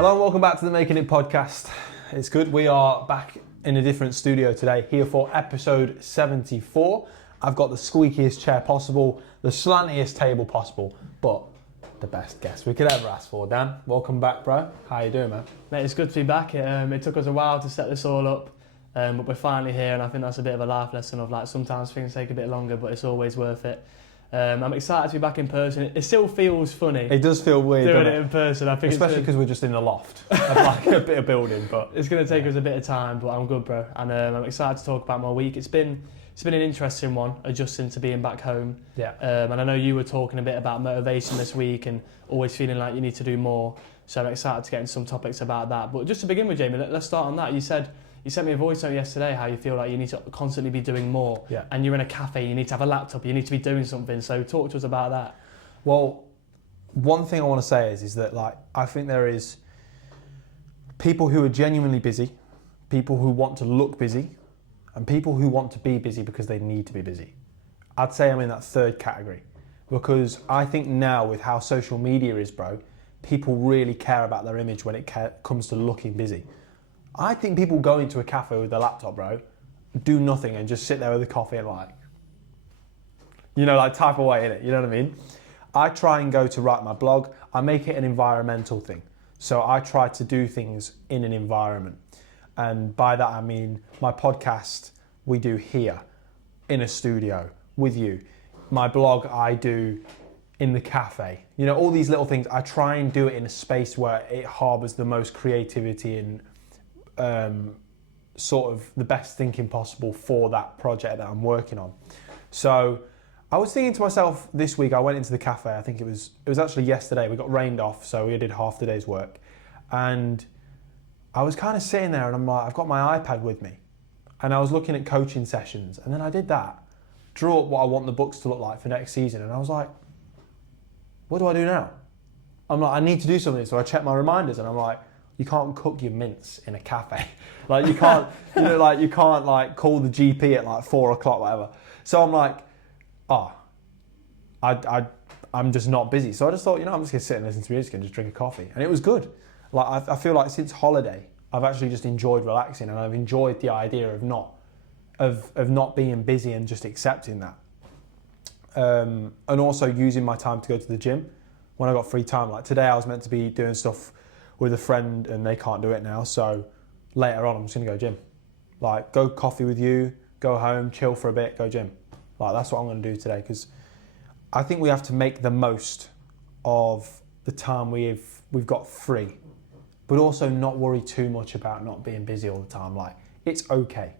Hello and welcome back to the Making It podcast. It's good. We are back in a different studio today, here for episode 74. I've got the squeakiest chair possible, the slantiest table possible, but the best guest we could ever ask for. Dan, welcome back, bro. How you doing, man? Mate, it's good to be back. It took us a while to set this all up, but we're finally here, and I think that's a bit of a life lesson of like sometimes things take a bit longer, but it's always worth it. I'm excited to be back in person. It still feels funny. It does feel weird, doing it in person. I think especially because we're just in the loft of like a bit of building, but it's going to take us a bit of time. But I'm good, bro, and I'm excited to talk about my week. It's been an interesting one, adjusting to being back home. Yeah. And I know you were talking a bit about motivation this week and always feeling like you need to do more. So I'm excited to get into some topics about that. But just to begin with, Jamie, let's start on that. You sent me a voice note yesterday how you feel like you need to constantly be doing more. Yeah. And you're in a cafe, you need to have a laptop, you need to be doing something. So talk to us about that. Well, one thing I want to say is that like I think there is people who are genuinely busy, people who want to look busy, and people who want to be busy because they need to be busy. I'd say I'm in that third category because I think now with how social media is, bro, people really care about their image when it comes to looking busy. I think people go into a cafe with their laptop, bro, do nothing and just sit there with a coffee and like type away in it, you know what I mean? I try and go to write my blog, I make it an environmental thing. So I try to do things in an environment. And by that I mean my podcast we do here in a studio with you. My blog I do in the cafe. You know, all these little things, I try and do it in a space where it harbours the most creativity and sort of the best thinking possible for that project that I'm working on. So I was thinking to myself this week, I went into the cafe, I think it was actually yesterday, we got rained off, so we did half the day's work. And I was kind of sitting there and I'm like, I've got my iPad with me. And I was looking at coaching sessions and then I did that, drew up what I want the books to look like for next season. And I was like, what do I do now? I'm like, I need to do something. So I checked my reminders and I'm like, you can't cook your mince in a cafe. Like you can't, you can't like call the GP at like 4 o'clock, whatever. So I'm like, I'm just not busy. So I just thought, I'm just gonna sit and listen to music and just drink a coffee. And it was good. Like I feel like since holiday, I've actually just enjoyed relaxing and I've enjoyed the idea of not being busy and just accepting that. And also using my time to go to the gym when I got free time. Like today I was meant to be doing stuff with a friend and they can't do it now, so later on I'm just gonna go gym. Like go coffee with you, go home, chill for a bit, go gym. Like that's what I'm gonna do today because I think we have to make the most of the time we've got free, but also not worry too much about not being busy all the time. Like it's okay.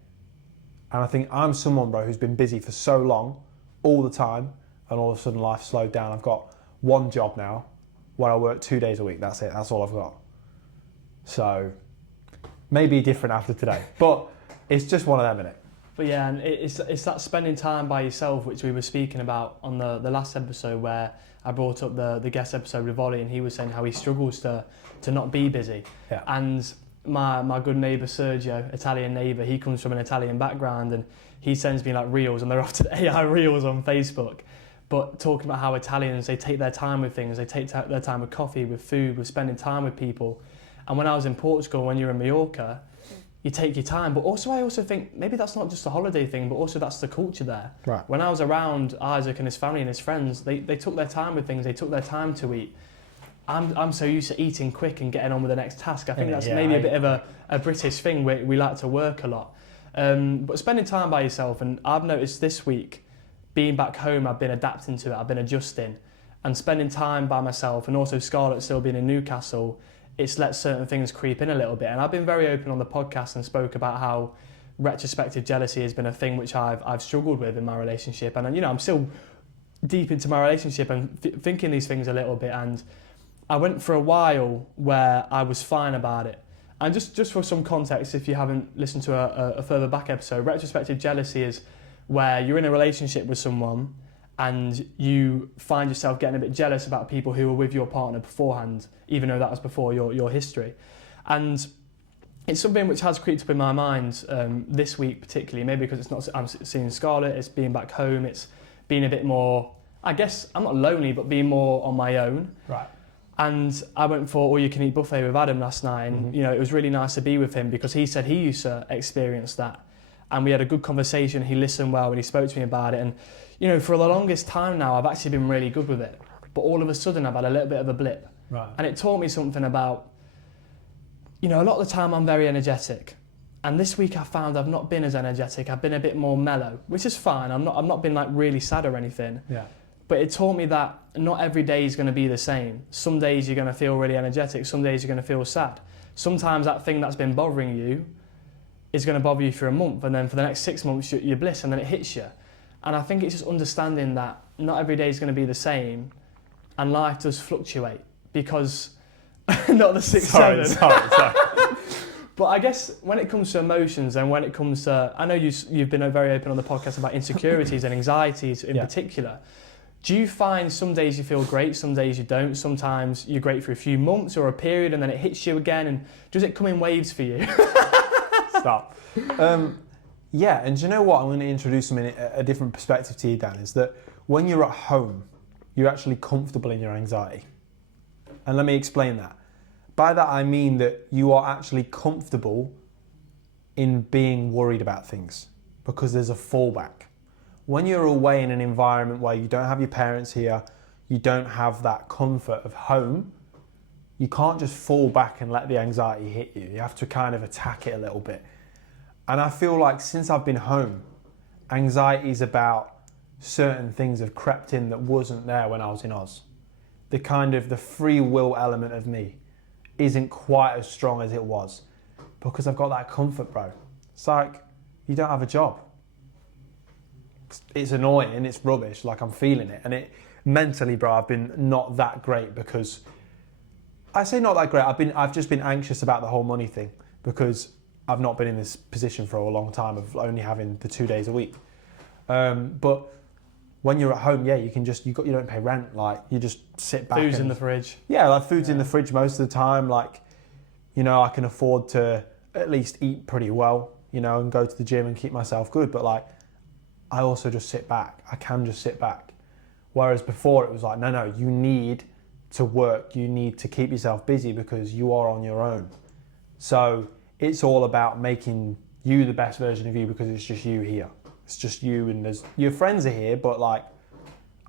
And I think I'm someone, bro, who's been busy for so long, all the time, and all of a sudden life slowed down. I've got one job now where I work 2 days a week. That's it, that's all I've got. So maybe different after today, but it's just one of them, innit? But yeah, and it's that spending time by yourself, which we were speaking about on the last episode where I brought up the guest episode with Ollie, and he was saying how he struggles to not be busy. Yeah. And my good neighbour Sergio, Italian neighbour, he comes from an Italian background and he sends me like reels, and they're often AI reels on Facebook, but talking about how Italians, they take their time with things, they take their time with coffee, with food, with spending time with people. And when I was in Portugal, when you're in Mallorca, you take your time. But also I also think maybe that's not just a holiday thing, but also that's the culture there. Right. When I was around Isaac and his family and his friends, they took their time with things, they took their time to eat. I'm so used to eating quick and getting on with the next task. I think that's maybe a bit of a British thing where we like to work a lot. But spending time by yourself, and I've noticed this week, being back home, I've been adapting to it, I've been adjusting. And spending time by myself, and also Scarlett still being in Newcastle, it's let certain things creep in a little bit. And I've been very open on the podcast and spoke about how retrospective jealousy has been a thing which I've struggled with in my relationship. And I'm still deep into my relationship and thinking these things a little bit. And I went for a while where I was fine about it. And just for some context, if you haven't listened to a further back episode, retrospective jealousy is where you're in a relationship with someone and you find yourself getting a bit jealous about people who were with your partner beforehand, even though that was before your history. And it's something which has creeped up in my mind this week particularly, maybe because it's not, I'm seeing Scarlett, it's being back home, it's being a bit more, I guess, I'm not lonely, but being more on my own. Right. And I went for all-you-can-eat buffet with Adam last night, and you know, it was really nice to be with him because he said he used to experience that, and we had a good conversation. He listened well and he spoke to me about it, and you know, for the longest time now, I've actually been really good with it, but all of a sudden, I've had a little bit of a blip, and it taught me something about, you know, a lot of the time I'm very energetic, and this week I found I've not been as energetic. I've been a bit more mellow, which is fine. I'm not been like really sad or anything. Yeah. But it taught me that not every day is going to be the same. Some days you're going to feel really energetic. Some days you're going to feel sad. Sometimes that thing that's been bothering you is going to bother you for a month, and then for the next 6 months you're bliss, and then it hits you. And I think it's just understanding that not every day is going to be the same, and life does fluctuate because not the 6-7. Sorry. But I guess when it comes to emotions and when it comes to, I know you've been very open on the podcast about insecurities and anxieties in particular. Do you find some days you feel great, some days you don't? Sometimes you're great for a few months or a period and then it hits you again, and does it come in waves for you? Stop. Yeah, and do you know what? I'm going to introduce a different perspective to you, Dan, is that when you're at home, you're actually comfortable in your anxiety. And let me explain that. By that I mean that you are actually comfortable in being worried about things because there's a fallback. When you're away in an environment where you don't have your parents here, you don't have that comfort of home, you can't just fall back and let the anxiety hit you. You have to kind of attack it a little bit. And I feel like since I've been home, anxieties about certain things have crept in that wasn't there when I was in Oz. The free will element of me isn't quite as strong as it was because I've got that comfort, bro. It's like, you don't have a job. It's annoying, it's rubbish, like I'm feeling it. And it mentally, bro, I've been not that great because, I say not that great, I've just been anxious about the whole money thing because I've not been in this position for a long time of only having the 2 days a week. But when you're at home, yeah, you don't pay rent, like you just sit back. Food's in the fridge. Yeah, like food's in the fridge most of the time. Like, you know, I can afford to at least eat pretty well, you know, and go to the gym and keep myself good. But like, I also just sit back. I can just sit back. Whereas before it was like, no, you need to work. You need to keep yourself busy because you are on your own. So it's all about making you the best version of you because it's just you here. It's just you, and your friends are here, but like,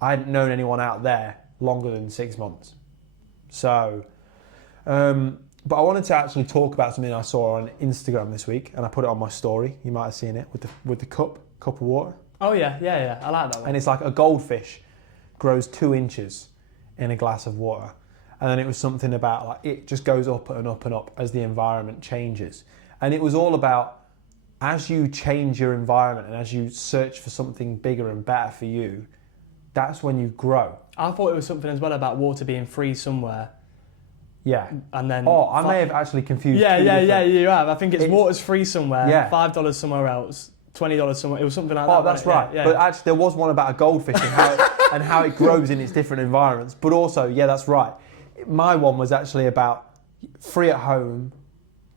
I hadn't known anyone out there longer than 6 months. So, but I wanted to actually talk about something I saw on Instagram this week, and I put it on my story. You might have seen it with the cup of water. Oh yeah, I like that one. And it's like a goldfish grows 2 inches in a glass of water. And then it was something about like it just goes up and up and up as the environment changes. And it was all about as you change your environment and as you search for something bigger and better for you, that's when you grow. I thought it was something as well about water being free somewhere. Yeah. And then I may have actually confused. Yeah, you have. I think it's water's free somewhere, yeah. $5 somewhere else, $20 somewhere. It was something like that. Oh, that's right. Yeah. But actually there was one about a goldfish and how it grows in its different environments. But also, yeah, that's right. My one was actually about free at home,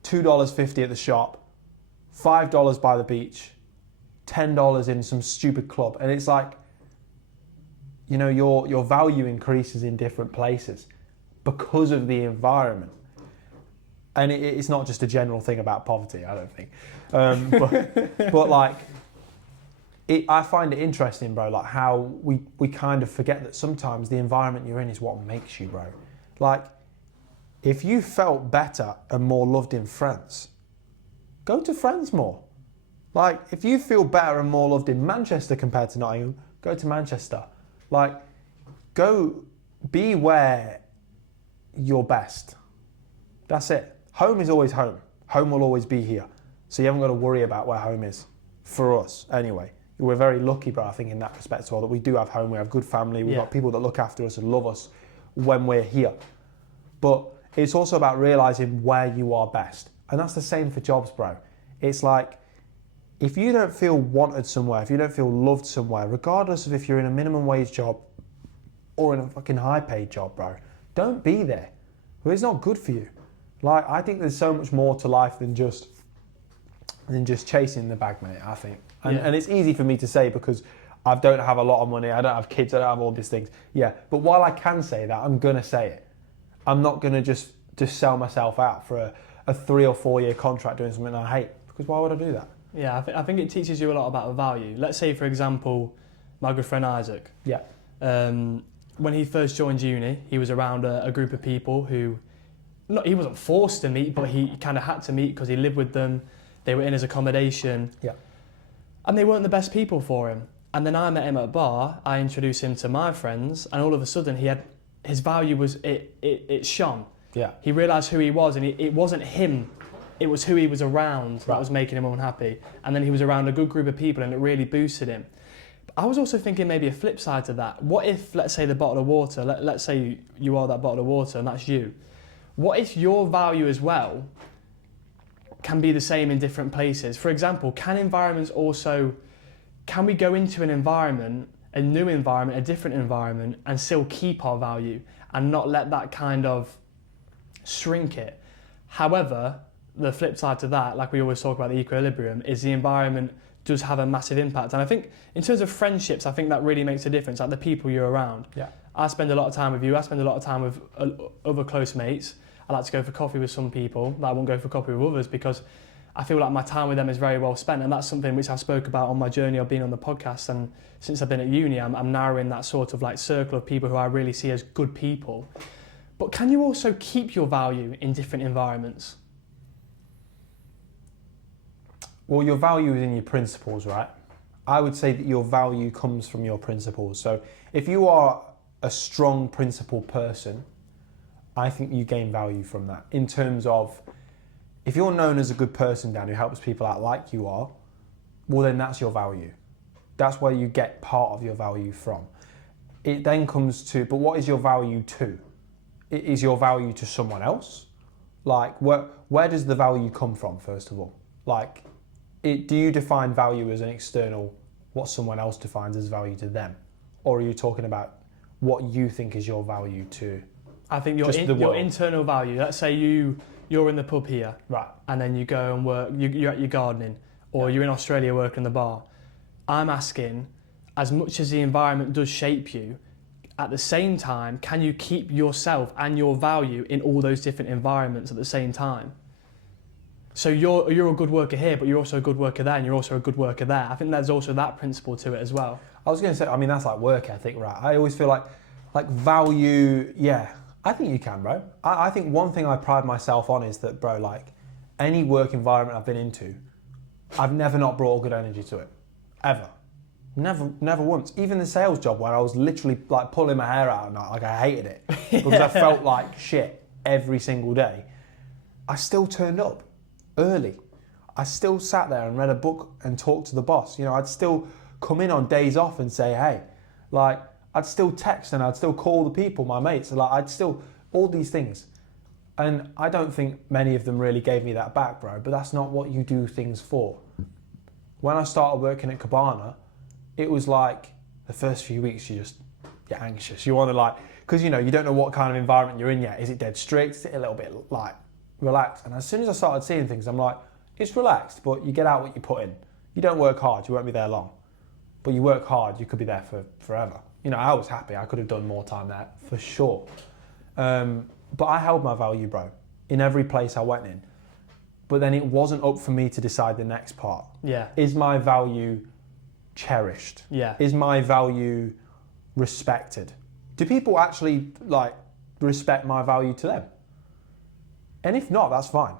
$2.50 at the shop, $5 by the beach, $10 in some stupid club. And it's like, you know, your value increases in different places because of the environment. And it's not just a general thing about poverty, I don't think. But like, I find it interesting, bro, like how we kind of forget that sometimes the environment you're in is what makes you, bro. Like, if you felt better and more loved in France, go to France more. Like, if you feel better and more loved in Manchester compared to Nottingham, go to Manchester. Like, go be where you're best. That's it. Home is always home. Home will always be here. So you haven't got to worry about where home is. For us, anyway. We're very lucky, bro, I think, in that respect as well, that we do have home, we have good family, we've got people that look after us and love us when we're here. But it's also about realising where you are best. And that's the same for jobs, bro. It's like, if you don't feel wanted somewhere, if you don't feel loved somewhere, regardless of if you're in a minimum wage job or in a fucking high paid job, bro, don't be there. Well, it's not good for you. Like, I think there's so much more to life than just chasing the bag, mate, I think. And it's easy for me to say because I don't have a lot of money, I don't have kids, I don't have all these things. Yeah, but while I can say that, I'm going to say it. I'm not going to just sell myself out for a 3 or 4 year contract doing something I hate, because why would I do that? Yeah, I think it teaches you a lot about value. Let's say, for example, my good friend Isaac. Yeah. When he first joined uni, he was around a group of people who, he wasn't forced to meet, but he kind of had to meet because he lived with them. They were in his accommodation. Yeah. And they weren't the best people for him. And then I met him at a bar, I introduced him to my friends, and all of a sudden his value was, it shone. Yeah. He realised who he was, and it wasn't him, it was who he was around that was making him unhappy. And then he was around a good group of people and it really boosted him. But I was also thinking maybe a flip side to that. What if, let's say the bottle of water, let's say you are that bottle of water and that's you. What if your value as well can be the same in different places? For example, can we go into an environment, a new environment, a different environment, and still keep our value and not let that kind of shrink it? However, the flip side to that, like we always talk about the equilibrium, is the environment does have a massive impact. And I think in terms of friendships, I think that really makes a difference, like the people you're around. Yeah. I spend a lot of time with you, I spend a lot of time with other close mates. I like to go for coffee with some people, I won't go for coffee with others because I feel like my time with them is very well spent, and that's something which I spoke about on my journey of being on the podcast. And since I've been at uni, I'm narrowing that sort of like circle of people who I really see as good people. But can you also keep your value in different environments? Well, your value is in your principles, right? I would say that your value comes from your principles. So if you are a strong principled person, I think you gain value from that. In terms of, if you're known as a good person, Dan, who helps people out like you are, well then that's your value. That's where you get part of your value from. It then comes to, but what is your value to? Is your value to someone else? Like, where does the value come from, first of all? Like, do you define value as an external, what someone else defines as value to them? Or are you talking about what you think is your value to I think your internal value. Let's say you're in the pub here, right, and then you go and work, you're at your gardening, or you're in Australia working the bar. I'm asking, as much as the environment does shape you, at the same time, can you keep yourself and your value in all those different environments at the same time? So you're a good worker here, but you're also a good worker there, and you're also a good worker there. I think there's also that principle to it as well. I was going to say, I mean, that's like work ethic, right? I always feel like value, yeah, I think you can, bro. I think one thing I pride myself on is that, bro, like any work environment I've been into, I've never not brought good energy to it, ever. Never once. Even the sales job where I was literally like pulling my hair out and like I hated it because I felt like shit every single day. I still turned up early. I still sat there and read a book and talked to the boss. You know, I'd still come in on days off and say, hey, like I'd still text and I'd still call the people, my mates. Like I'd still, all these things. And I don't think many of them really gave me that back, bro, but that's not what you do things for. When I started working at Cabana, it was like the first few weeks you're anxious. You want to like, because you know, you don't know what kind of environment you're in yet. Is it dead strict? Is it a little bit like relaxed? And as soon as I started seeing things, I'm like, it's relaxed, but you get out what you put in. You don't work hard, you won't be there long. But you work hard, you could be there for forever. You know, I was happy. I could have done more time there, for sure. But I held my value, bro, in every place I went in. But then it wasn't up for me to decide the next part. Yeah. Is my value cherished? Yeah. Is my value respected? Do people actually like respect my value to them? And if not, that's fine.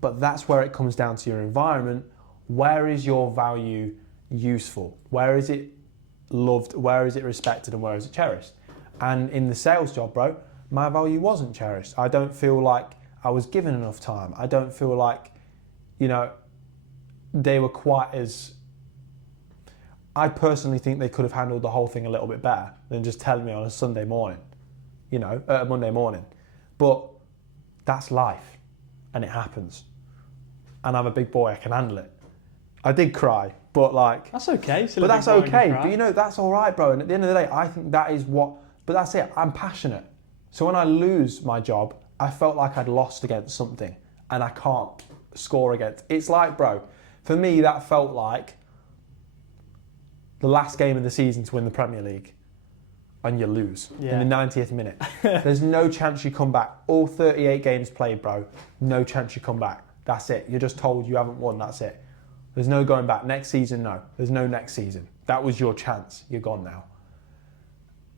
But that's where it comes down to your environment. Where is your value useful? Where is it loved? Where is it respected? And where is it cherished? And in the sales job, bro, my value wasn't cherished. I don't feel like I was given enough time. I don't feel like, you know, they were quite as... I personally think they could have handled the whole thing a little bit better than just telling me on a Sunday morning, you know, a Monday morning. But that's life, and it happens. And I'm a big boy, I can handle it. I did cry, but like... That's okay. But that's okay. But you know, that's all right, bro. And at the end of the day, I think that is what... But that's it. I'm passionate. So when I lose my job, I felt like I'd lost against something, and I can't score against... It's like, bro, for me, that felt like the last game of the season to win the Premier League. and you lose in the 90th minute. There's no chance you come back. All 38 games played, bro. No chance you come back. That's it. You're just told you haven't won. That's it. There's no going back. Next season, no. There's no next season. That was your chance. You're gone now.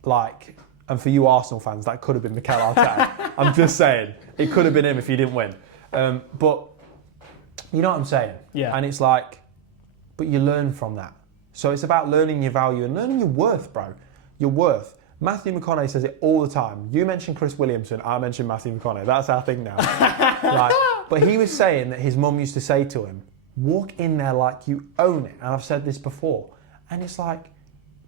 Like, and for you Arsenal fans, that could have been Mikel Arteta. I'm just saying. It could have been him if he didn't win. But you know what I'm saying? Yeah. And it's like, but you learn from that. So it's about learning your value and learning your worth, bro. Your worth. Matthew McConaughey says it all the time. You mentioned Chris Williamson, I mentioned Matthew McConaughey. That's our thing now. Like, but he was saying that his mum used to say to him, walk in there like you own it. And I've said this before. And it's like,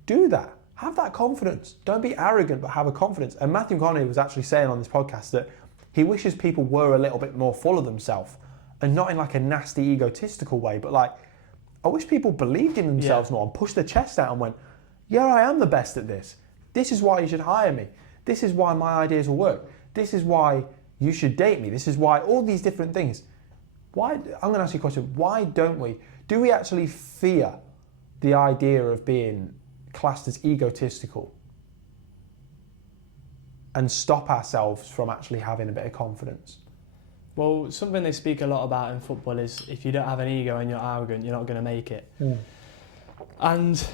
do that. Have that confidence. Don't be arrogant, but have a confidence. And Matthew McConaughey was actually saying on this podcast that he wishes people were a little bit more full of themselves. And not in like a nasty, egotistical way, but like, I wish people believed in themselves more and pushed their chest out and went, yeah, I am the best at this. This is why you should hire me. This is why my ideas will work. This is why you should date me. This is why all these different things. Why? I'm going to ask you a question. Why don't we? Do we actually fear the idea of being classed as egotistical and stop ourselves from actually having a bit of confidence? Well, something they speak a lot about in football is if you don't have an ego and you're arrogant, you're not going to make it. And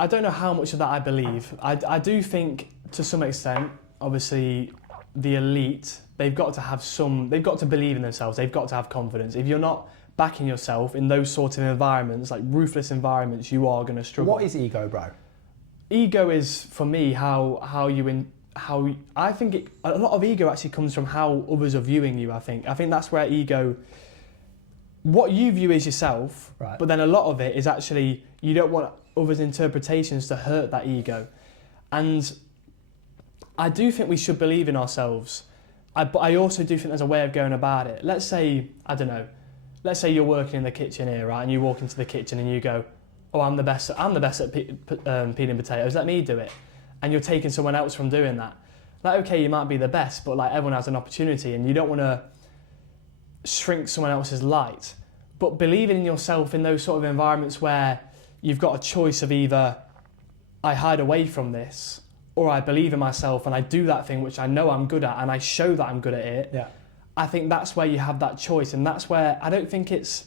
I don't know how much of that I believe. I do think to some extent, obviously, the elite, they've got to believe in themselves, they've got to have confidence. If you're not backing yourself in those sort of environments, like ruthless environments, you are going to struggle. What is ego, bro? Ego is, for me, I think a lot of ego actually comes from how others are viewing you. I think that's where ego, what you view as yourself, right. But then a lot of it is actually you don't want others' interpretations to hurt that ego. And I do think we should believe in ourselves, but I also do think there's a way of going about it. Let's say, I don't know, let's say you're working in the kitchen here, right, and you walk into the kitchen and you go, oh, I'm the best at peeling potatoes, let me do it. And you're taking someone else from doing that. Like, okay, you might be the best, but like everyone has an opportunity and you don't want to shrink someone else's light. But believing in yourself in those sort of environments where you've got a choice of either I hide away from this or I believe in myself and I do that thing which I know I'm good at and I show that I'm good at it. Yeah. I think that's where you have that choice, and that's where I don't think it's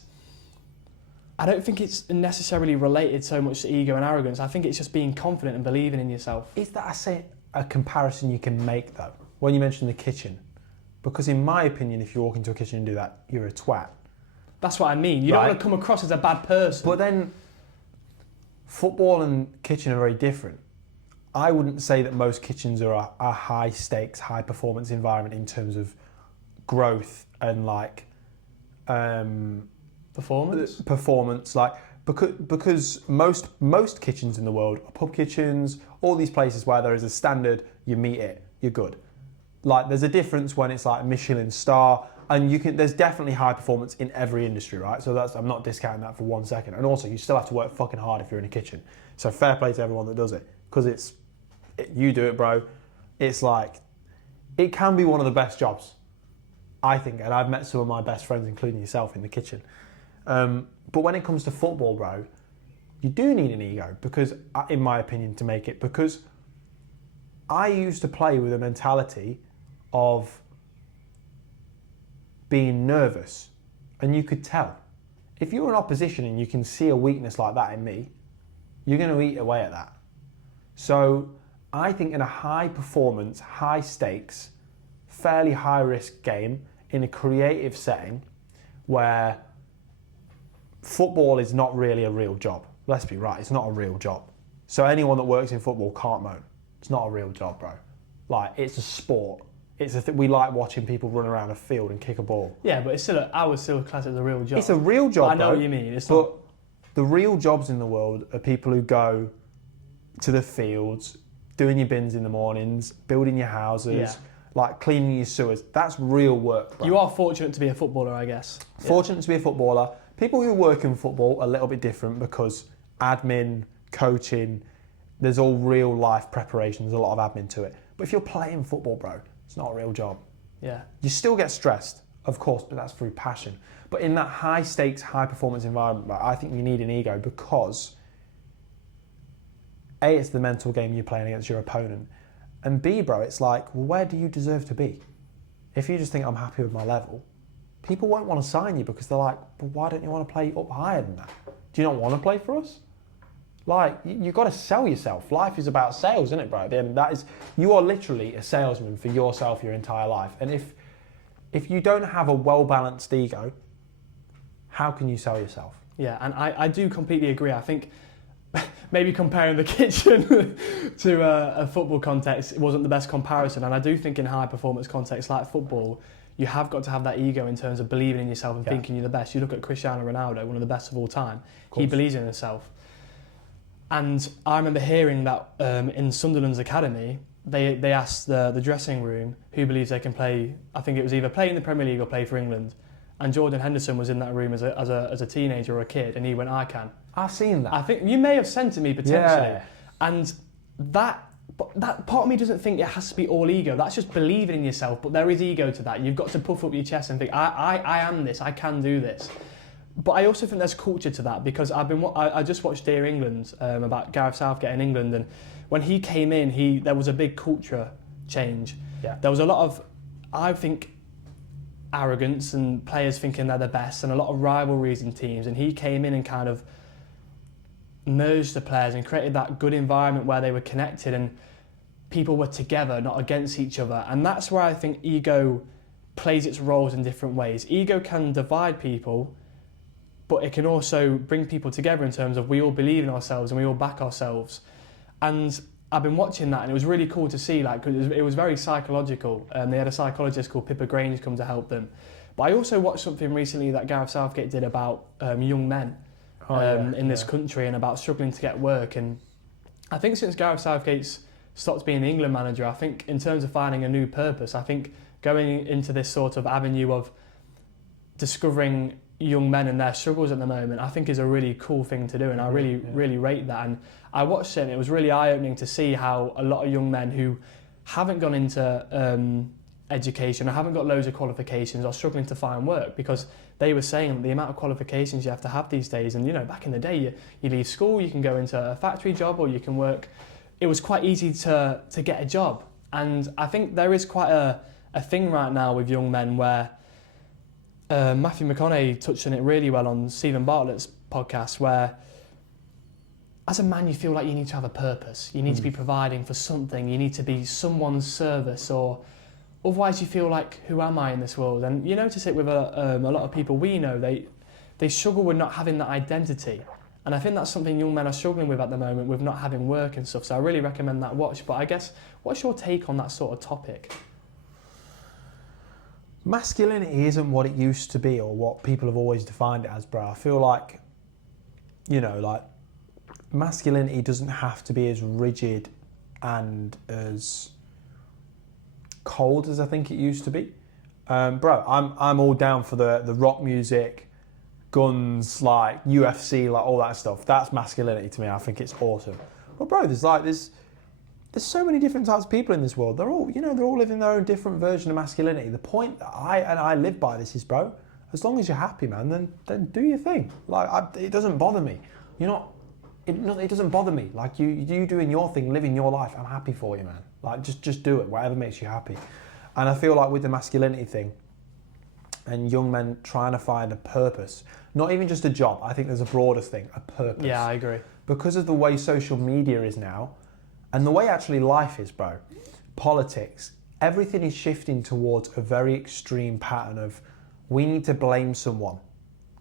necessarily related so much to ego and arrogance. I think it's just being confident and believing in yourself. Is that a comparison you can make, though, when you mention the kitchen? Because in my opinion, if you walk into a kitchen and do that, you're a twat. That's what I mean. You don't want to come across as a bad person. But then, football and kitchen are very different. I wouldn't say that most kitchens are a high-stakes, high-performance environment in terms of growth and like... Performance, like because most kitchens in the world are pub kitchens, all these places where there is a standard, you meet it, you're good. Like there's a difference when it's like Michelin star, and there's definitely high performance in every industry, right? So I'm not discounting that for 1 second. And also you still have to work fucking hard if you're in a kitchen. So fair play to everyone that does it, because you do it, bro. It's like, it can be one of the best jobs, I think, and I've met some of my best friends, including yourself, in the kitchen. But when it comes to football, bro, you do need an ego, because, in my opinion, to make it, because I used to play with a mentality of being nervous, and you could tell. If you're in opposition and you can see a weakness like that in me, you're going to eat away at that. So I think in a high performance, high stakes, fairly high risk game, in a creative setting where football is not really a real job. Let's be right, it's not a real job. So anyone that works in football can't moan. It's not a real job, bro. Like, it's a sport. We like watching people run around a field and kick a ball. Yeah, but I would still class it as a real job. It's a real job, I know what you mean. But the real jobs in the world are people who go to the fields, doing your bins in the mornings, building your houses, like cleaning your sewers. That's real work, bro. You are fortunate to be a footballer, I guess. Fortunate to be a footballer. People who work in football are a little bit different because admin, coaching, there's all real life preparation. There's a lot of admin to it. But if you're playing football, bro, it's not a real job. Yeah. You still get stressed, of course, but that's through passion. But in that high stakes, high performance environment, bro, I think you need an ego, because A, it's the mental game you're playing against your opponent. And B, bro, it's like, well, where do you deserve to be? If you just think I'm happy with my level, people won't want to sign you because they're like, but why don't you want to play up higher than that? Do you not want to play for us? Like, you've got to sell yourself. Life is about sales, isn't it, bro? At the end, you are literally a salesman for yourself your entire life. And if you don't have a well-balanced ego, how can you sell yourself? Yeah, and I do completely agree. I think maybe comparing the kitchen to a football context, it wasn't the best comparison. And I do think in high-performance contexts like football, you have got to have that ego in terms of believing in yourself and thinking you're the best. You look at Cristiano Ronaldo, one of the best of all time. He believes in himself. And I remember hearing that in Sunderland's academy, they asked the dressing room who believes they can play, I think it was either play in the Premier League or play for England. And Jordan Henderson was in that room as a teenager or a kid, and he went, I can. I've seen that. I think you may have sent it me potentially. Yeah. And that part of me doesn't think it has to be all ego. That's just believing in yourself, but there is ego to that. You've got to puff up your chest and think, I am this, I can do this. But I also think there's culture to that, because I just watched Dear England about Gareth Southgate in England, and when he came in, there was a big culture change. Yeah. There was a lot of, I think, arrogance and players thinking they're the best, and a lot of rivalries in teams, and he came in and kind of merged the players and created that good environment where they were connected and people were together, not against each other. And that's where I think ego plays its roles in different ways. Ego can divide people, but it can also bring people together in terms of we all believe in ourselves and we all back ourselves. And I've been watching that, and it was really cool to see, like, it was very psychological. They had a psychologist called Pippa Grange come to help them. But I also watched something recently that Gareth Southgate did about young men in this country and about struggling to get work. And I think since Gareth Southgate's stopped being the England manager, I think in terms of finding a new purpose, I think going into this sort of avenue of discovering young men and their struggles at the moment, I think is a really cool thing to do, and I really rate that. And I watched it, and it was really eye-opening to see how a lot of young men who haven't gone into education or haven't got loads of qualifications are struggling to find work, because they were saying the amount of qualifications you have to have these days. And back in the day, you leave school, you can go into a factory job, or you can work. It was quite easy to get a job, and I think there is quite a thing right now with young men where Matthew McConaughey touched on it really well on Stephen Bartlett's podcast, where as a man you feel like you need to have a purpose, you need to be providing for something, you need to be someone's service, or otherwise you feel like, who am I in this world? And you notice it with a lot of people we know, they struggle with not having that identity, and I think that's something young men are struggling with at the moment, with not having work and stuff. So I really recommend that watch. But I guess, what's your take on that sort of topic? Masculinity isn't what it used to be or what people have always defined it as, bro. I feel like, masculinity doesn't have to be as rigid and as cold as I think it used to be. Bro, I'm all down for the rock music, guns, like UFC, like all that stuff. That's masculinity to me. I think it's awesome. But bro, there's so many different types of people in this world. They're all living their own different version of masculinity. The point that I live by this is, bro, as long as you're happy, man, then do your thing. It doesn't bother me. It doesn't bother me. Like you doing your thing, living your life. I'm happy for you, man. Like just do it, whatever makes you happy. And I feel like with the masculinity thing and young men trying to find a purpose, not even just a job, I think there's a broader thing, a purpose. Yeah, I agree. Because of the way social media is now, and the way actually life is, bro, politics, everything is shifting towards a very extreme pattern of we need to blame someone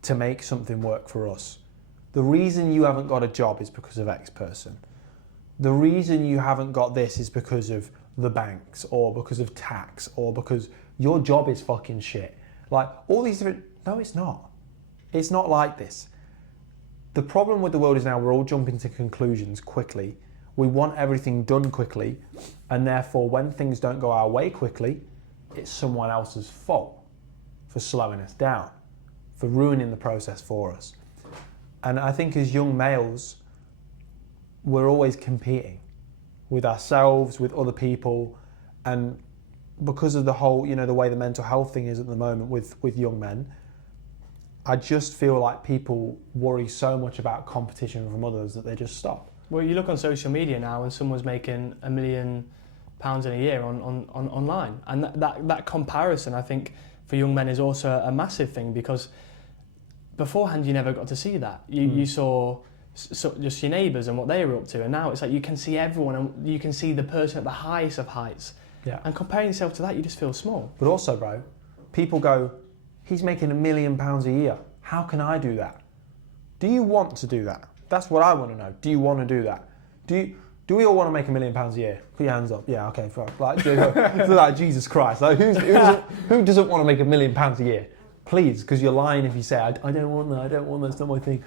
to make something work for us. The reason you haven't got a job is because of X person. The reason you haven't got this is because of the banks, or because of tax, or because your job is fucking shit. Like all these different, no, it's not. It's not like this. The problem with the world is now we're all jumping to conclusions quickly. We want everything done quickly, and therefore when things don't go our way quickly, it's someone else's fault for slowing us down, for ruining the process for us. And I think as young males, we're always competing with ourselves, with other people, and because of the whole, the way the mental health thing is at the moment with young men, I just feel like people worry so much about competition from others that they just stop. Well, you look on social media now and someone's making £1 million in a year on online. And that comparison, I think, for young men is also a massive thing, because beforehand you never got to see that. You saw just your neighbours and what they were up to, and now it's like you can see everyone and you can see the person at the highest of heights. Yeah. And comparing yourself to that, you just feel small. But also, bro, people go, he's making £1 million a year. How can I do that? Do you want to do that? That's what I want to know. Do you want to do that? Do we all want to make £1 million a year? Put your hands up. Yeah, okay, fine. Like Jesus Christ. Like, who doesn't want to make £1 million a year? Please, because you're lying if you say, I don't want that, it's not my thing.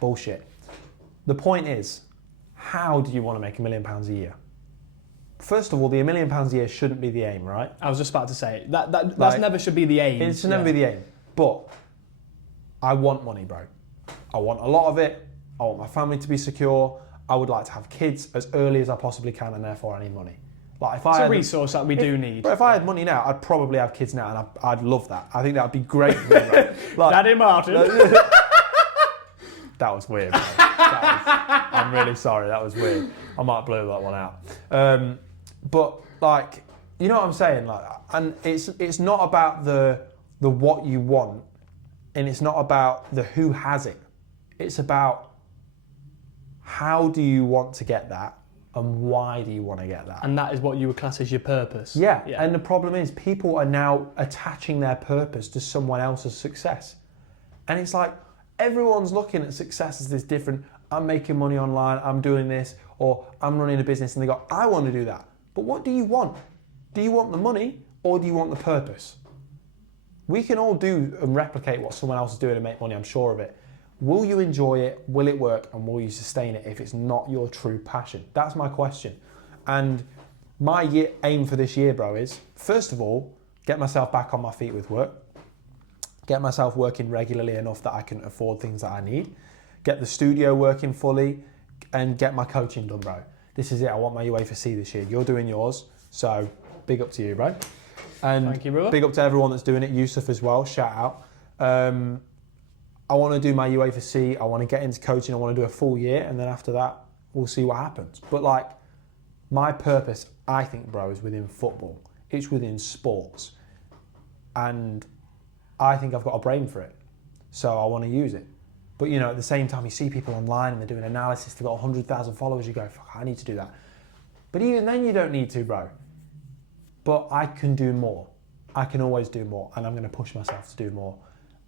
Bullshit. The point is, how do you want to make £1 million a year? First of all, the £1 million a year shouldn't be the aim, right? I was just about to say, that never should be the aim. It should never be the aim. But I want money, bro. I want a lot of it. I want my family to be secure. I would like to have kids as early as I possibly can, and therefore I need money. Like if it's a resource that we do need. But if I had money now, I'd probably have kids now, and I'd love that. I think that would be great for me, bro. Like, Daddy Martin. That was weird, bro. I'm really sorry. That was weird. I might blow that one out. But like, you know what I'm saying? Like, and it's not about the what you want, and it's not about the who has it. It's about how do you want to get that, and why do you want to get that? And that is what you would class as your purpose. Yeah. And the problem is people are now attaching their purpose to someone else's success. And it's like everyone's looking at success as this different, I'm making money online, I'm doing this, or I'm running a business, and they go, I want to do that. But what do you want? Do you want the money, or do you want the purpose? We can all do and replicate what someone else is doing and make money, I'm sure of it. Will you enjoy it? Will it work? And will you sustain it if it's not your true passion? That's my question. And my aim for this year, bro, is first of all, get myself back on my feet with work. Get myself working regularly enough that I can afford things that I need. Get the studio working fully and get my coaching done, bro. This is it. I want my UEFA C this year. You're doing yours. So big up to you, bro. And thank you, brother. Big up to everyone that's doing it. Yusuf as well. Shout out. I want to do my UEFA C. I want to get into coaching. I want to do a full year. And then after that, we'll see what happens. But like, my purpose, I think, bro, is within football. It's within sports. And I think I've got a brain for it. So I want to use it. But, you know, at the same time, you see people online and they're doing analysis. They've got 100,000 followers. You go, fuck, I need to do that. But even then, you don't need to, bro. But I can do more. I can always do more. And I'm going to push myself to do more.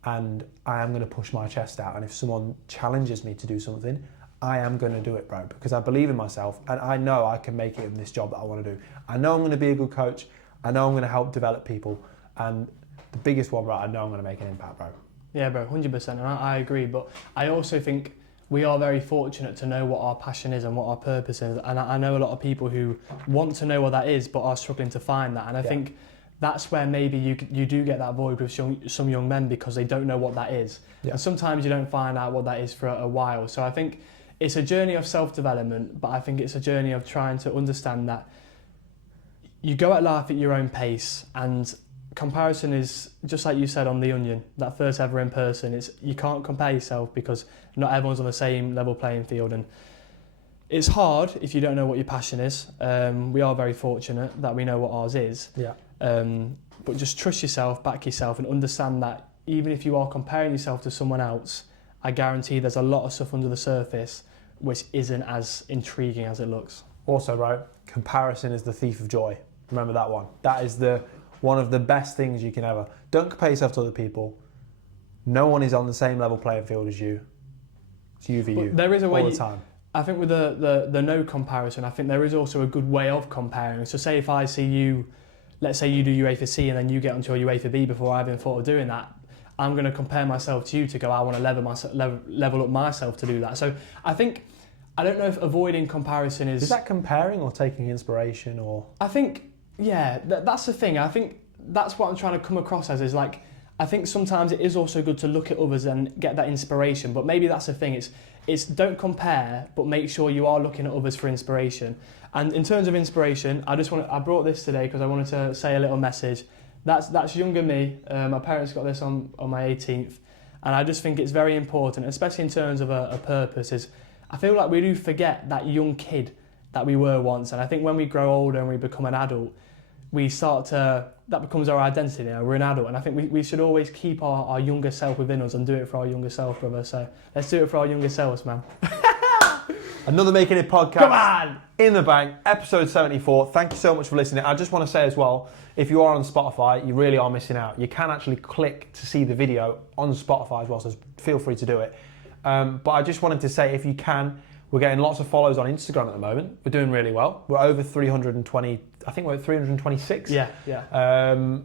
And I am going to push my chest out. And if someone challenges me to do something, I am going to do it, bro. Because I believe in myself. And I know I can make it in this job that I want to do. I know I'm going to be a good coach. I know I'm going to help develop people. And the biggest one, right, I know I'm going to make an impact, bro. Yeah, bro, 100%. And I agree. But I also think we are very fortunate to know what our passion is and what our purpose is. And I know a lot of people who want to know what that is, but are struggling to find that. And I think that's where maybe you do get that void with some young men, because they don't know what that is. Yeah. And sometimes you don't find out what that is for a while. So I think it's a journey of self-development, but I think it's a journey of trying to understand that you go at life at your own pace, and comparison is, just like you said on The Onion, that first ever in person, you can't compare yourself because not everyone's on the same level playing field. And it's hard if you don't know what your passion is. We are very fortunate that we know what ours is. Yeah. But just trust yourself, back yourself, and understand that even if you are comparing yourself to someone else, I guarantee there's a lot of stuff under the surface which isn't as intriguing as it looks. Also, bro, comparison is the thief of joy. Remember that one. That is one of the best things you can ever. Don't compare yourself to other people. No one is on the same level playing field as you. It's you for you. There is a way all the time. I think with the no comparison, I think there is also a good way of comparing. So say if I see you, let's say you do UEFA C and then you get onto a UEFA B before I even thought of doing that, I'm going to compare myself to you to go, I want to level up myself to do that. So I don't know if avoiding comparison is... Is that comparing or taking inspiration or... I think, yeah, that's the thing. I think that's what I'm trying to come across as, is like, I think sometimes it is also good to look at others and get that inspiration, but maybe that's the thing. It's don't compare, but make sure you are looking at others for inspiration. And in terms of inspiration, I brought this today because I wanted to say a little message. That's younger me. My parents got this on my 18th, and I just think it's very important, especially in terms of a purpose. Is I feel like we do forget that young kid that we were once. And I think when we grow older and we become an adult, that becomes our identity now. We're an adult. And I think we should always keep our younger self within us and do it for our younger self, brother. So let's do it for our younger selves, man. Another Making It podcast. Come on! In the bank, episode 74. Thank you so much for listening. I just want to say as well, if you are on Spotify, you really are missing out. You can actually click to see the video on Spotify as well, so feel free to do it. But I just wanted to say, if you can, we're getting lots of follows on Instagram at the moment. We're doing really well. We're over 320, I think we're at 326. Yeah.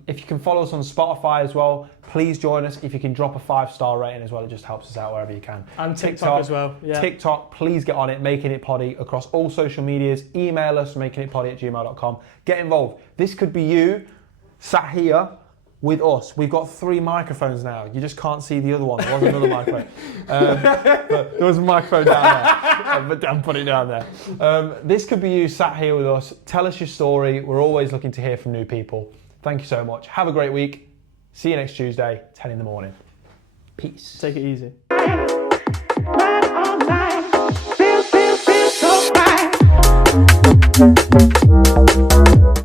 If you can follow us on Spotify as well, please join us. If you can drop a 5-star rating as well, it just helps us out wherever you can. And TikTok as well. Yeah. TikTok, please get on it, Making It Poddy across all social medias. Email us, makingitpoddy@gmail.com. Get involved. This could be you sat here with us. We've got 3 microphones now. You just can't see the other one. There was another microphone. But there was a microphone down there. But don't put it down there. This could be you sat here with us. Tell us your story. We're always looking to hear from new people. Thank you so much. Have a great week. See you next Tuesday, 10 in the morning. Peace. Take it easy. Feel so right.